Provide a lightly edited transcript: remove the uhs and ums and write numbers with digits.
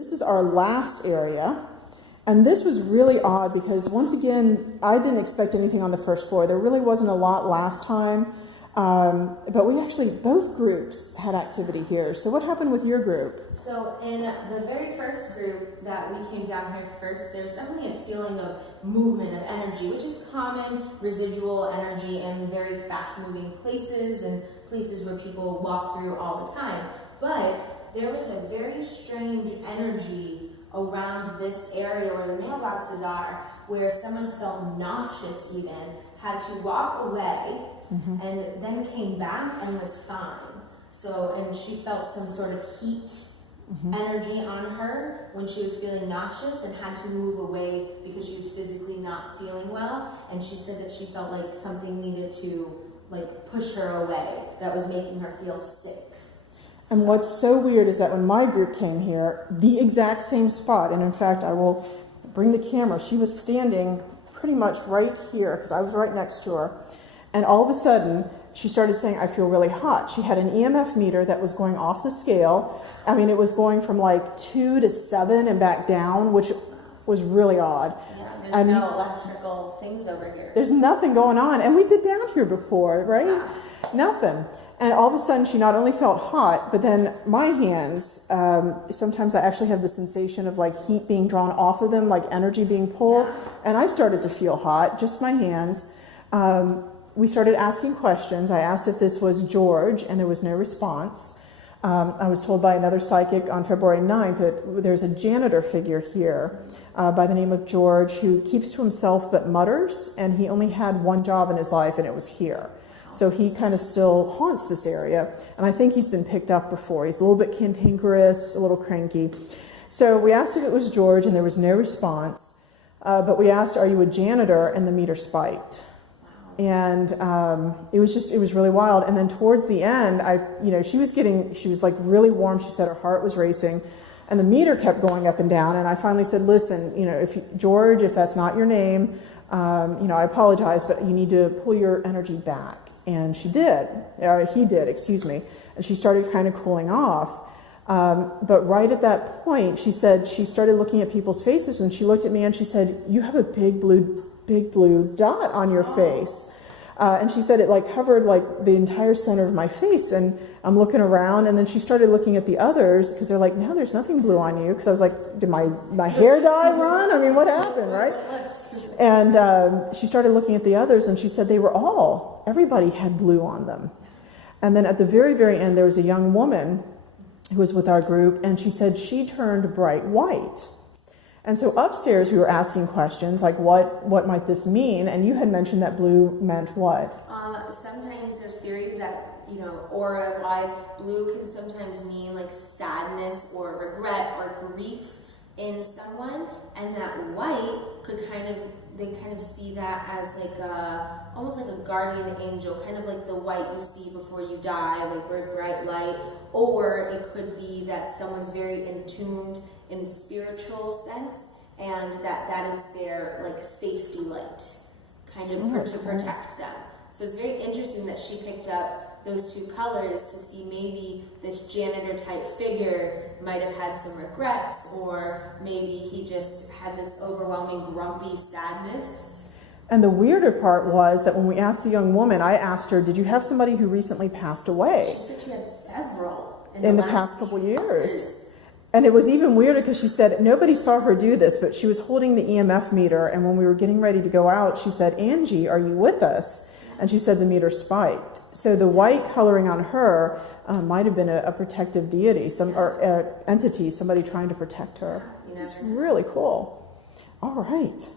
This is our last area, and this was really odd because once again, I didn't expect anything on the first floor. There really wasn't a lot last time, but we actually, both groups had activity here. So what happened with your group? So in the very first group that we came down here first, there's definitely a feeling of movement, of energy, which is common residual energy in very fast-moving places and places where people walk through all the time. But there was a very strange energy around this area where the mailboxes are, where someone felt nauseous even, had to walk away, and then came back and was fine. So, and she felt some sort of heat energy on her when she was feeling nauseous and had to move away because she was physically not feeling well. And she said that she felt like something needed to push her away that was making her feel sick. And what's so weird is that when my group came here, the exact same spot, and in fact, I will bring the camera, she was standing pretty much right here because I was right next to her. And all of a sudden, she started saying, I feel really hot. She had an EMF meter that was going off the scale. I mean, it was going from like 2 to 7 and back down, which was really odd. Yeah, there's no electrical things over here. There's nothing going on. And we've been down here before, right? Yeah. Nothing. And all of a sudden, she not only felt hot, but then my hands, sometimes I actually have the sensation of like heat being drawn off of them, like energy being pulled. Yeah. And I started to feel hot, just my hands. We started asking questions. I asked if this was George, and there was no response. I was told by another psychic on February 9th that there's a janitor figure here by the name of George who keeps to himself but mutters, and he only had one job in his life, and it was here. So he kind of still haunts this area, and I think he's been picked up before. He's a little bit cantankerous, a little cranky. So we asked if it was George, and there was no response. But we asked, are you a janitor? And the meter spiked. And it was really wild. And then towards the end, she was like really warm. She said her heart was racing, and the meter kept going up and down. And I finally said, listen, George, if that's not your name, I apologize, but you need to pull your energy back. And he did, and she started kind of cooling off. But right at that point, she said she started looking at people's faces, and she looked at me and she said, you have a big blue dot on your face. And she said it covered the entire center of my face. And I'm looking around, and then she started looking at the others because they're like, no, there's nothing blue on you. Because I was like, did my hair dye run? I mean, what happened, right? And she started looking at the others, and she said everybody had blue on them. And then at the very, very end, there was a young woman who was with our group, and she said she turned bright white. And so upstairs, we were asking questions like, what might this mean? And you had mentioned that blue meant what? Sometimes there's theories that, aura-wise, blue can sometimes mean sadness or regret or grief in someone, and that white they kind of see that as almost like a guardian angel, kind of like the white you see before you die, like bright light. Or it could be that someone's very attuned in spiritual sense, and that is their safety light, kind of to protect them. So it's very interesting that she picked up those two colors to see maybe this janitor type figure might have had some regrets, or maybe he just had this overwhelming grumpy sadness. And the weirder part was that when we asked the young woman, I asked her, did you have somebody who recently passed away? She said she had several in the past couple years. And it was even weirder because she said nobody saw her do this, but she was holding the EMF meter, and when we were getting ready to go out, she said, Angie, are you with us? And she said the meter spiked. So the white coloring on her might have been a protective deity, or entity, somebody trying to protect her. It's really cool. All right.